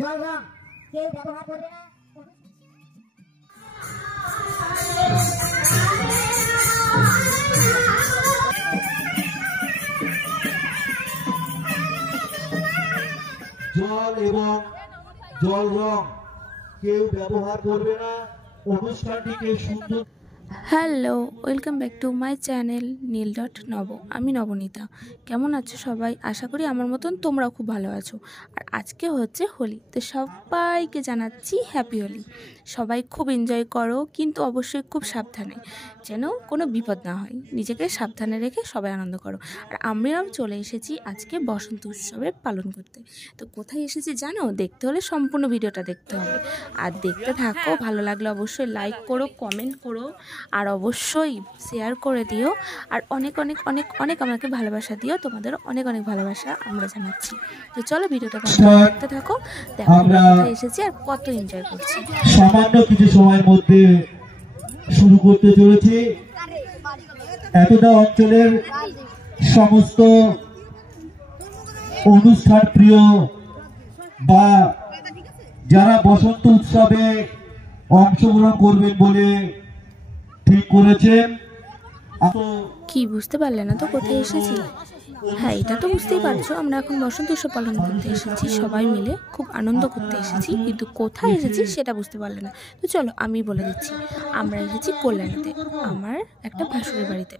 জল রং কেউ ব্যবহার করবে না। জল এবং জল রং কেউ ব্যবহার করবে না। অনুষ্ঠানটিকে সুন্দর। Hello, welcome back to my channel নীল.নব। আমি নবনীতা। কেমন আছো সবাই? আশা করি আমার মতন তোমরাও খুব ভালো আছো। আর আজকে হচ্ছে হোলি, তো সবাইকে জানাচ্ছি হ্যাপি হোলি। সবাই খুব এনজয় করো, কিন্তু অবশ্যই খুব সাবধানে, যেন কোনো বিপদ না হয়। নিজেকে সাবধানে রেখে সবাই আনন্দ করো। আর আমরাও চলে এসেছি আজকে বসন্ত উৎসবে পালন করতে। তো কোথায় এসেছি জানো? দেখতে হলে সম্পূর্ণ ভিডিওটা দেখতে হবে। আর দেখতে থাকো, ভালো লাগলে অবশ্যই লাইক করো, কমেন্ট করো, আর অবশ্যই শেয়ার করে দিও। আর অনেক অনেক অনেক অনেক আমাকে ভালোবাসা দিও। তোমাদের অনেক অনেক ভালোবাসা আমরা জানাচ্ছি। তো চলো ভিডিওটা দেখতে থাকো, দেখো আমরা কোথায় এসেছি আর কত এনজয় করছি। সামান্য কিছু সময়ের মধ্যে শুরু করতে চলেছি। এতটা অঞ্চলের সমস্ত অনুষ্ঠান প্রিয় বা যারা বসন্ত উৎসবে অংশগ্রহণ করবেন বলে ঠিক করেছেন। কি বুঝতে পারলে না তো কোথায় এসেছি? হ্যাঁ, এটা তো বুঝতেই পারছো, আমরা এখন বসন্ত উৎসব পালন করতে এসেছি, সবাই মিলে খুব আনন্দ করতে এসেছি। কিন্তু কোথায় এসেছি সেটা বুঝতে পারলে না। তো চলো আমি বলে দিচ্ছি। আমরা এসেছি কল্যাণীতে, আমার একটা ভাসুরের বাড়িতে।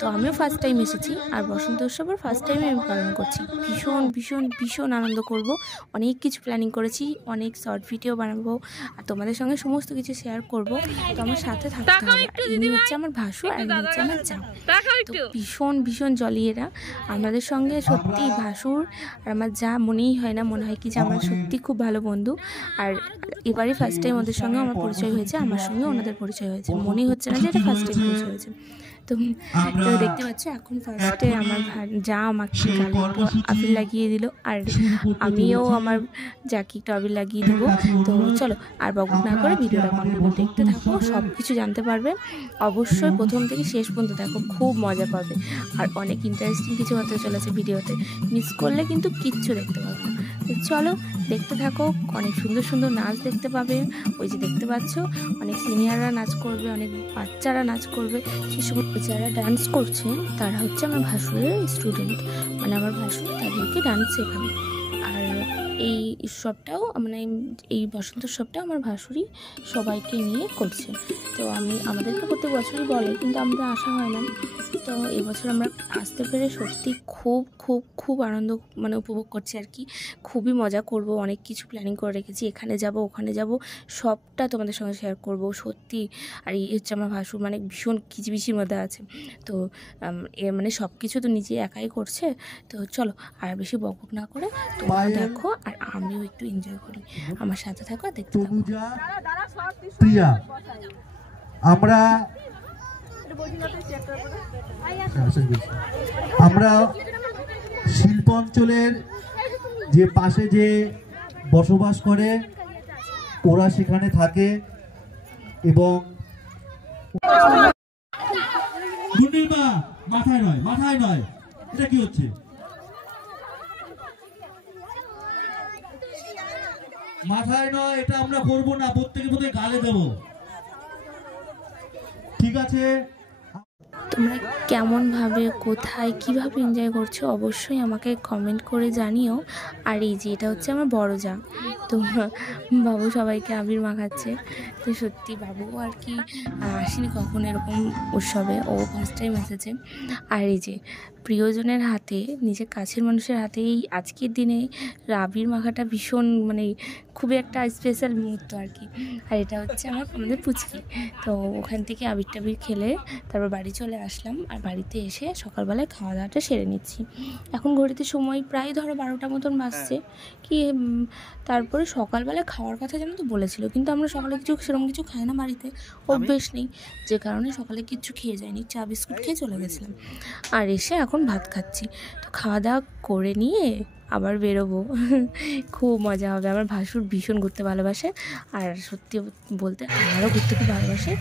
তো আমিও ফার্স্ট টাইম এসেছি, আর বসন্ত উৎসবের ফার্স্ট টাইমে আমি পালন করছি। ভীষণ ভীষণ ভীষণ আনন্দ করব। অনেক কিছু প্ল্যানিং করেছি, অনেক শর্ট ভিডিও বানাবো, আর তোমাদের সঙ্গে সমস্ত কিছু শেয়ার করব। তো আমার সাথে থাকতে হবে। ইনি হচ্ছে আমার ভাসুর, আর ইনি হচ্ছে আমার জা। তো ভীষণ ভীষণ জলি এরা আমাদের সঙ্গে। সত্যি ভাসুর আর আমার যা মনেই হয় না, মনে হয় কি যে আমার সত্যি খুব ভালো বন্ধু। আর এবারে ফার্স্ট টাইম ওদের সঙ্গে আমার পরিচয় হয়েছে, আমার সঙ্গে ওনাদের পরিচয় হয়েছে। মনেই হচ্ছে না যে এটা ফার্স্ট টাইম পরিচয় হয়েছে। তো দেখতে পাচ্ছ এখন ফার্স্টে আমার যা আমাকে গালে একটু আবির লাগিয়ে দিল, আর আমিও আমার যাকে একটু আবির লাগিয়ে দেবো। তো চলো আর বকবক না করে ভিডিওটা কন্টিনিউ দেখতে থাকো, সব কিছু জানতে পারবে। অবশ্যই প্রথম থেকে শেষ পর্যন্ত দেখো, খুব মজা পাবে। আর অনেক ইন্টারেস্টিং কিছু হতে চলেছে ভিডিওতে, মিস করলে কিন্তু কিচ্ছু দেখতে পাবে না। তো চলো দেখতে থাকো, অনেক সুন্দর সুন্দর নাচ দেখতে পাবে। ওই যে দেখতে পাচ্ছ, অনেক সিনিয়ররা নাচ করবে, অনেক বাচ্চারা নাচ করবে। সে সময় যারা ডান্স করছে তারা হচ্ছে আমার ভাসুরের স্টুডেন্ট, মানে আমার ভাসুর তাদেরকে ডান্স শেখাবে। আর এই উৎসবটাও মানে এই বসন্ত উৎসবটাও আমার ভাসুরই সবাইকে নিয়ে করছে। তো আমাদেরকে প্রত্যেক বছরই বলে, কিন্তু আমরা আসা হয় না। তো এবছর আমরা আসতে পেরে সত্যি খুব খুব খুব আনন্দ মানে উপভোগ করছি আর কি। খুবই মজা করব, অনেক কিছু প্ল্যানিং করে রেখেছি, এখানে যাব ওখানে যাব, সবটা তোমাদের সঙ্গে শেয়ার করব সত্যি। আর এই হচ্ছে আমার ভাসুর, মানে ভীষণ কিচিবিচির মধ্যে আছে। তো মানে সব কিছু তো নিজে একাই করছে। তো চলো আর বেশি বকবক না করে তোমরা দেখো, আর আমিও একটু এনজয় করি। আমার সাথে থাকো আর দেখতে থাকো। আমরা শিল্প অঞ্চলের যে পাশে যে বসবাস করে ওরা সেখানে থাকে, এবং মাথায় নয় মাথায় নয়, এটা কি হচ্ছে? মাথায় নয়, এটা আমরা করবো না, প্রত্যেকে গালে দেবো, ঠিক আছে? তোমরা কেমনভাবে, কোথায়, কিভাবে এনজয় করছো অবশ্যই আমাকে কমেন্ট করে জানিও। আর এই যে এটা হচ্ছে আমার বড় যা, তো বাবু সবাইকে আবির মাখাচ্ছে। তো সত্যি বাবু আর কি আসেনি কখন এরকম উৎসবে, ও ফার্স্ট টাইম এসেছে। আর এই যে প্রিয়জনের হাতে, নিজের কাছের মানুষের হাতে এই আজকের দিনে আবির মাখাটা ভীষণ মানে খুবই একটা স্পেশাল মুহূর্ত আর কি। আর এটা হচ্ছে আমাদের পুচকি। তো ওখান থেকে আবির টাবির খেলে তারপর বাড়ি চলে আসলাম। আর বাড়িতে এসে সকালবেলায় খাওয়া দাওয়াটা সেরে নিচ্ছি। এখন ঘড়িতে সময় প্রায় ধরো 12টা মতন বাজছে কি। তারপরে সকালবেলায় খাওয়ার কথা যেন তো বলেছিল, কিন্তু আমরা সকালে সেরকম কিছু খাই না, বাড়িতে অভ্যেস নেই, যে কারণে সকালে কিচ্ছু খেয়ে যায়নি, চা বিস্কুট খেয়ে চলে গেছিলাম। আর এসে এখন ভাত খাচ্ছি। তো খাওয়া দাওয়া করে নিয়ে আবার বেরোবো, খুব মজা হবে। আমার ভাসুর ভীষণ ঘুরতে ভালোবাসে, আর সত্যি বলতে আমারও ঘুরতে খুব ভালোবাসে।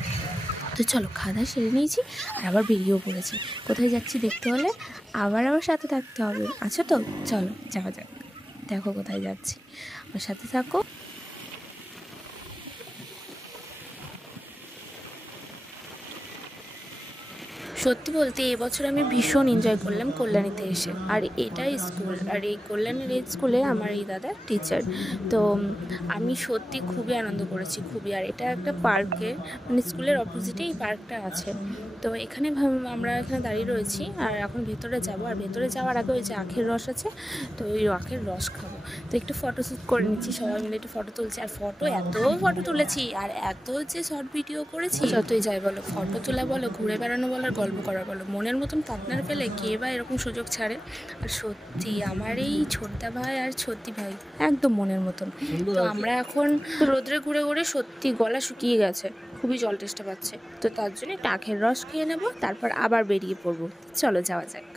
তো চলো খাওয়া দাওয়া সেরে নিয়েছি, আর আবার বেরিয়েও পড়েছি। কোথায় যাচ্ছি দেখতে হলে আবার আমার সাথে থাকতে হবে, আছো তো? চলো যাওয়া যাক। দেখো কোথায় যাচ্ছি, আমার সাথে থাকো। সত্যি বলতে এবছর আমি ভীষণ এনজয় করলাম কল্যাণীতে এসে। আর এটাই স্কুল, আর এই কল্যাণীর এই স্কুলে আমার এই দাদা টিচার। তো আমি সত্যি খুবই আনন্দ করেছি, খুবই। আর এটা একটা পার্কে, মানে স্কুলের অপোজিটেই এই পার্কটা আছে। তো এখানে আমরা এখানে দাঁড়িয়ে রয়েছি আর এখন ভেতরে যাব। আর ভেতরে যাওয়ার আগে ওই যে আখের রস আছে, তো ওই আখের রস খাবো। তো একটু ফটোশ্যুট করে নিচ্ছি, সবাই মিলে একটু ফটো তুলছি। আর এত ফটো তুলেছি আর এত যে শর্ট ভিডিও করেছি, যতই যাই বলো, ফটো তোলা বলো, ঘুরে বেড়ানো বলো, গল্প করা বলো, মনের মতন পার্টনার পেলে কে বা এরকম সুযোগ ছাড়ে। আর সত্যি আমার এই ছোটদা ভাই আর সত্যি ভাই একদম মনের মতন। তো আমরা এখন রোদ্রে ঘুরে ঘুরে সত্যি গলা শুকিয়ে গেছে, খুবই জল তেষ্টা পাচ্ছে। তো তার জন্য একটা আখের রস খেয়ে নেবো, তারপর আবার বেরিয়ে পড়বো। চলো যাওয়া যাক।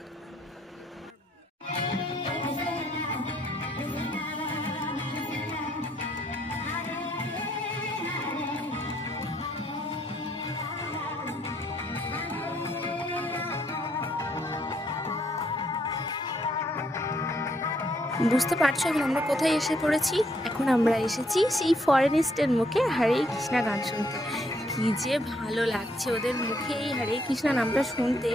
বুঝতে পারছো এখন আমরা কোথায় এসে পড়েছি? এখন আমরা এসেছি সেই ফরেনিস্টের মুখে হরে কৃষ্ণা গান শুনতে। কি যে ভালো লাগছে ওদের মুখে এই হরে কৃষ্ণা নামটা শুনতে,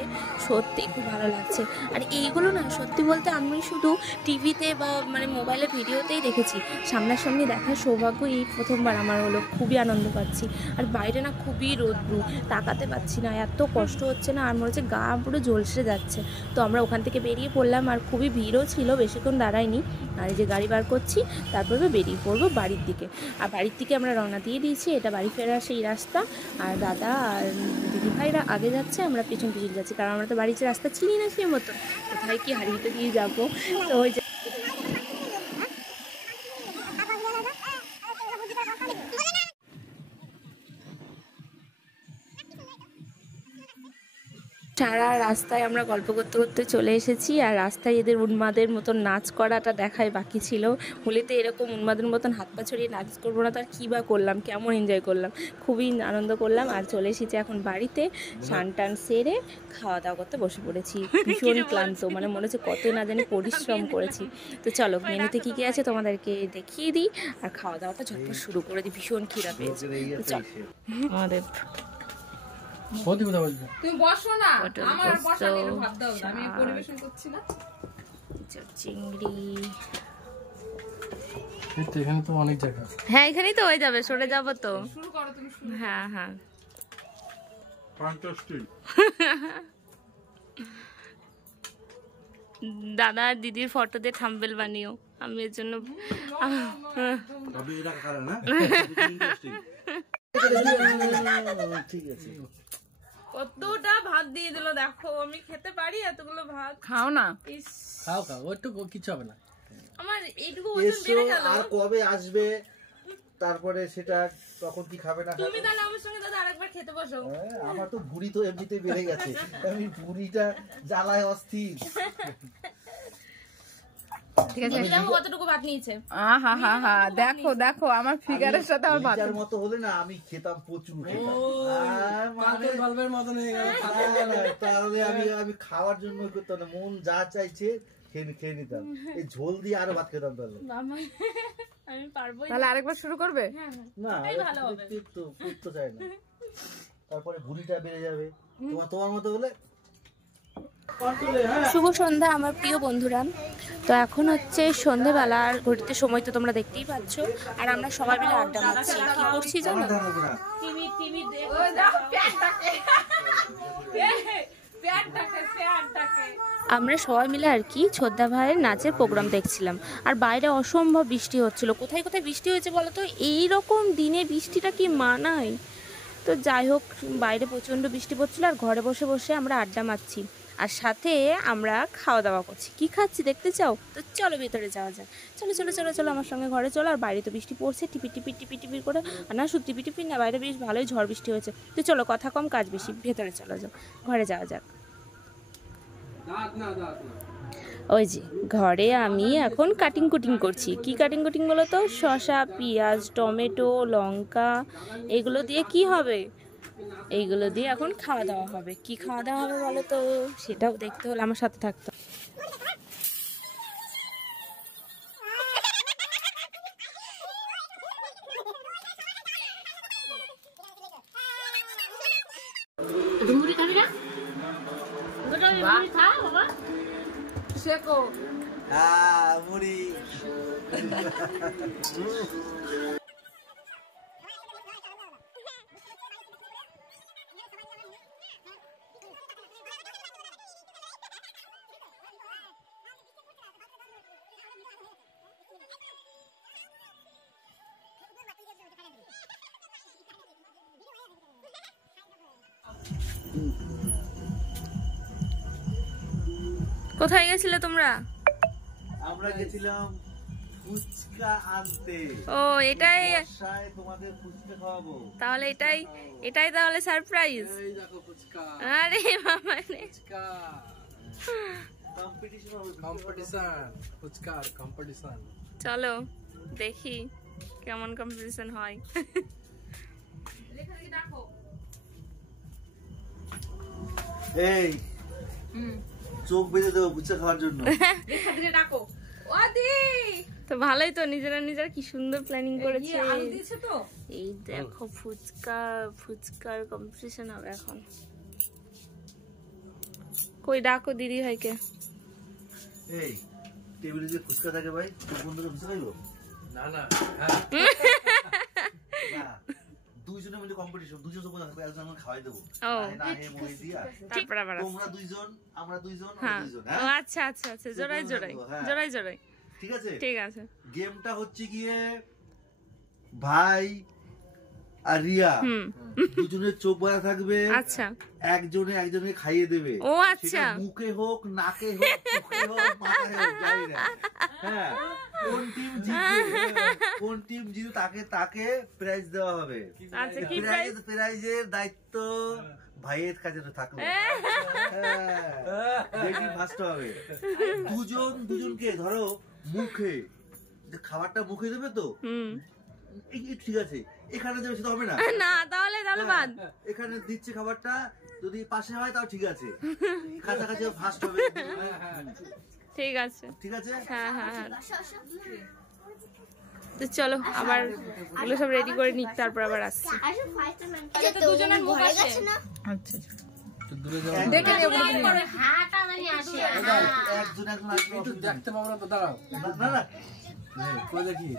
সত্যি খুব ভালো লাগছে। আর এইগুলো না সত্যি বলতে আমি শুধু টিভিতে বা মানে মোবাইলে ভিডিওতেই দেখেছি, সামনাসামনি দেখার সৌভাগ্য এই প্রথমবার আমার হলো। খুবই আনন্দ পাচ্ছি। আর বাইরে না খুবই রোদ্রু, তাকাতে পাচ্ছি না, এত কষ্ট হচ্ছে না, আর মনে হচ্ছে গা পুরো ঝলসে যাচ্ছে। তো আমরা ওখান থেকে বেরিয়ে পড়লাম, আর খুবই ভিড়ও ছিল, বেশিক্ষণ দাঁড়াইনি। আর এই যে গাড়ি বার করছি, তারপরে বেরিয়ে পড়বো বাড়ির দিকে। আর বাড়ির দিকে আমরা রওনা দিয়ে দিয়েছি, এটা বাড়ি ফেরার সেই রাস্তা। আর দাদা আর দিদিভাইরা আগে যাচ্ছে, আমরা পিছন পিছন যাচ্ছি, কারণ আমরা তো বাড়ির রাস্তা চিনি না সেই মতো, কোথায় কি হারিয়ে দিয়ে যাবো। তো ওই যে সারা রাস্তায় আমরা গল্প করতে করতে চলে এসেছি। আর রাস্তায় এদের উন্মাদের মতন নাচ করাটা দেখায় বাকি ছিল। হোলিতে এরকম উন্মাদের মতন হাত পা ছড়িয়ে নাচ করবো না, তার কী বা করলাম, কেমন এনজয় করলাম, খুবই আনন্দ করলাম। আর চলে এসেছি এখন বাড়িতে, স্নান টান সেরে খাওয়া দাওয়া করতে বসে পড়েছি। ভীষণ ক্লান্ত, মানে মনে হচ্ছে কত না জানি পরিশ্রম করেছি। তো চলো মেনুতে কী কী আছে তোমাদেরকে দেখিয়ে দিই, আর খাওয়া দাওয়াটা ঝটপট শুরু করে দিই, ভীষণ খিদা পেয়েছে। তো চল আমাদের তুমি বসো না, আমার বসা নিয়ে ভাত দাও, আমি পরিবেশন করছি না। চিংড়ি, এখানে তো অনেক জায়গা। হ্যাঁ এখানেই তো হয়ে যাবে, সরে যাবো তো। শুরু করো তুমি। হ্যাঁ হ্যাঁ দাদা আর দিদির ফটো দিয়ে থাম্বনেল বানিও, আমি এর জন্য ঠিক আছে। কতটা ভাত দিয়ে দিল দেখো, আমি খেতে পারি এতগুলো ভাত? খাও না, খাও খাও, ওইটু কিছু হবে না। আমার এইটুকু ওজন বেড়ে গেল। আর কবে আসবে তারপরে সেটা তখন কি খাবে না? তুমি তাহলে আমার সঙ্গে দাদা আরেকবার খেতে বসো। আমার তো ভুঁড়ি তো এমনিতেই বেড়ে গেছে, আমি ভুঁড়িটা জ্বালায় অস্থির। ঠিক আছে, দেখো কতটুকু ভাত নিয়েছে। আহা হা হা, দেখো দেখো আমার ফিগারের সাথে আমার ভাত মতো হলে না আমি খেতাম, প্রচুর খেতাম। বাল্বের মতন হয়ে গেল। তাহলে আমি খাওয়ার জন্য করতাম না, মন যা চাইছে খেয়ে নিতাম। এই ঝোল দিয়ে আরো ভাত খেতাম। তাহলে আমি পারবো, তাহলে আরেকবার শুরু করবে? না তো চাই না, তারপরে ভুঁড়িটা বেড়ে যাবে তোমার মতো হলে। শুভ সন্ধ্যা আমার প্রিয় বন্ধুরা। তো এখন হচ্ছে সন্ধ্যেবেলা, আর ঘড়িতে সময় তো তোমরা দেখতেই পাচ্ছ। আর আমরা সবাই মিলে আড্ডা মারছি, কি করছি জানো? আমরা সবাই মিলে আর কি ছোটদা ভাইয়ের নাচের প্রোগ্রাম দেখছিলাম। আর বাইরে অসম্ভব বৃষ্টি হচ্ছিল। কোথায় কোথায় বৃষ্টি হয়েছে বলো তো? এইরকম দিনে বৃষ্টিটা কি মানায়? তো যাই হোক, বাইরে প্রচণ্ড বৃষ্টি পড়ছিল, আর ঘরে বসে বসে আমরা আড্ডা মারছি, আর সাথে আমরা খাওয়া দাওয়া করছি। কি খাচ্ছি দেখতে চাও? তো চলো ভেতরে যাওয়া যাক। চলো চলো চলো চলো আমার সঙ্গে ঘরে চলো। আর বাইরে তো বৃষ্টি পড়ছে টিপি টিপি টিপি টিপি করে, আর না শুধু টিপি টিপি না, বাইরে বেশ ভালোই ঝড় বৃষ্টি হয়েছে। তো চলো কথা কম কাজ বেশি, ভেতরে চলো যাও, ঘরে যাওয়া যাক। ওই যে ঘরে আমি এখন কাটিং কুটিং করছি। কি কাটিং কুটিং বলো তো? শসা, পেঁয়াজ, টমেটো, লঙ্কা, এগুলো দিয়ে কি হবে? এইগুলো দিয়ে এখন খাওয়া দাওয়া হবে। কি খাওয়া দাওয়া হবে বলো তো? সেটাও দেখতে হলে আমার সাথে থাকতে হবে। শেখো মুড়ি কোথায় গেছিলে তোমরা? আমরা গেছিলাম ফুচকা আনতে। ও এটাই, বর্ষায় তোমাদের ফুচকা খাওয়াবো। তাহলে এটাই তাহলে সারপ্রাইজ। এই দেখো ফুচকা আরে বাবা রে, ফুচকা কম্পিটিশন হবে, কম্পিটিশন ফুচকার কম্পিটিশন। চলো দেখি কেমন কম্পিটিশন হয়। এই চোখ বেঁধে দেবো ফুচকা খাওয়ার জন্য। তো ভালোই তো, নিজেরা কি সুন্দর প্ল্যানিং করেছে। তো এই দেখো ফুচকার কম্পিটিশন হবে এখন। কই ডাকো দিদি ভাইকে। এই টেবিলে যে ফুচকা থাকে ভাই, চোখ বন্ধ করে ফুচকা খাইবো না না হ্যাঁ না, দুইজনে মিলে কম্পিটিশন, দুজন চোখ বন্ধ থাকবে, একজন আমরা খাওয়াই দেবো। ও না হে মই দিয়া, তারপর আবার তোমরা দুইজন, আমরা দুইজন, হ্যাঁ দুইজন। ও হ্যাঁ আচ্ছা আচ্ছা আচ্ছা, জোড়াই জোড়াই। ঠিক আছে, ঠিক আছে। গেমটা হচ্ছে গিয়ে ভাই আর রিয়া দুজনের চোখ বাঁধা থাকবে। আচ্ছা একজনে খাইয়ে দেবে। ও আচ্ছা, সেটা মুখে হোক, নাকে হোক, চোখে হোক, মাথায় হোক, জানি না। হ্যাঁ, কোন টিম জিতে তাকে প্রাইজ দেওয়া হবে। আচ্ছা কি প্রাইজ? প্রাইজের দায়িত্ব ভাইয়ের কাছে থাকবে। দেখি ফার্স্ট হবে। দুজনকে ধরো মুখে খাবারটা মুখে দেবে তো ঠিক আছে, এখানে দেবে সেটা হবে না। না তাহলে বাদ। এখানে দিচ্ছে খাবারটা, যদি পাশে হয় তাও ঠিক আছে, কাছাকাছি ফার্স্ট হবে। ঠিক আছে ঠিক আছে, হ্যাঁ হ্যাঁ হ্যাঁ। তো চলো আবার এগুলো সব রেডি করে নিই, তারপর আবার আসছি। দুজনের মুখ আছে। আচ্ছা তো দূরে যাও, দেখে নেব একজন আসলে একটু দেখতে পাবো না তো, দাঁড়াও না না কই দেখি।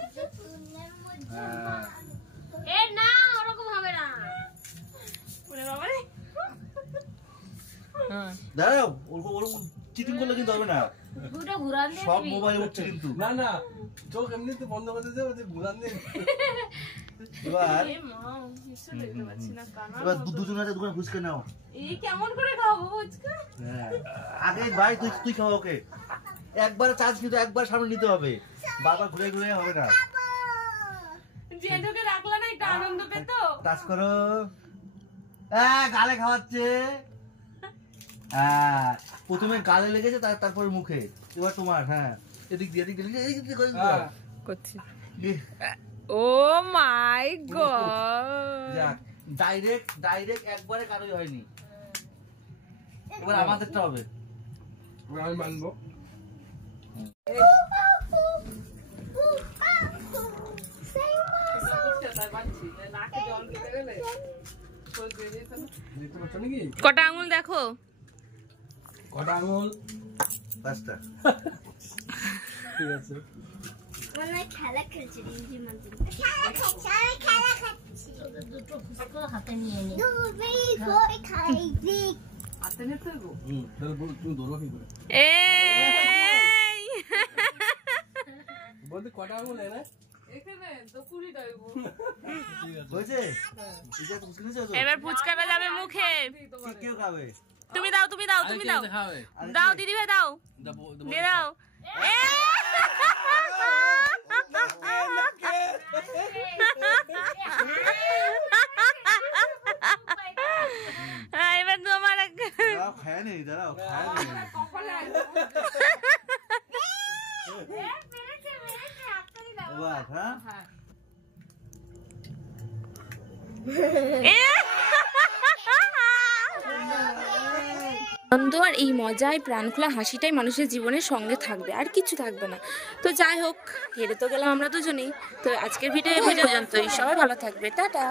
হ্যাঁ দাঁড়াও, ওরকম চিটিং করলে কিন্তু হবে না, সব মোবাইল উঠছে কিন্তু। না না চোখ এমনিতে বন্ধ করে দিতে হবে, ঘুরান দিন। এবার দুজন আছে, দোকানে ফুচকা নাও। কেমন করে খাবো ফুচকা? হ্যাঁ, আগে ভাই তুই খাও ওকে। একবার চান্স কিন্তু একবার সামনে নিতে হবে, বারবার ঘুরে ঘুরে হবে না। জেঠুকে রাখলা না, একটু আনন্দ পেতো। টাচ করো, গালে খাওয়াচ্ছে। হ্যাঁ, প্রথমে গালে লেগেছে, তারপরে মুখে, এবার তোমার। হ্যাঁ এদিক দিয়ে করছি। ও মাই গড, ডাইরেক্ট একবারে কারোই হয়নি। এবার আমাদেরটা হবে। আমি মানবো। দেখতে পাচ্ছ নাকি কটা আঙুল দেখো? কটা আঙুল? 5টা। ঠিক আছে, খেলা খেলছে তুমি ধরো কি করে বলতে কটা আঙুল এনে হয়েছে? এবার ফুচকাটা যাবে মুখে। কেউ খাবে? তুমি দাও দাও দিদি ভাই দাও, দিয়ে দাও। এবার তোমার খায় নেই, দাঁড়াও খায় নেই। হ্যাঁ আনন্দ আর এই মজায় প্রাণখোলা হাসিটাই মানুষের জীবনের সঙ্গে থাকবে, আর কিছু থাকবে না। তো যাই হোক, হেরে তো গেলাম আমরা দুজনেই। তো আজকের ভিডিও এই পর্যন্তই, সবাই ভালো থাকবে, টাটা।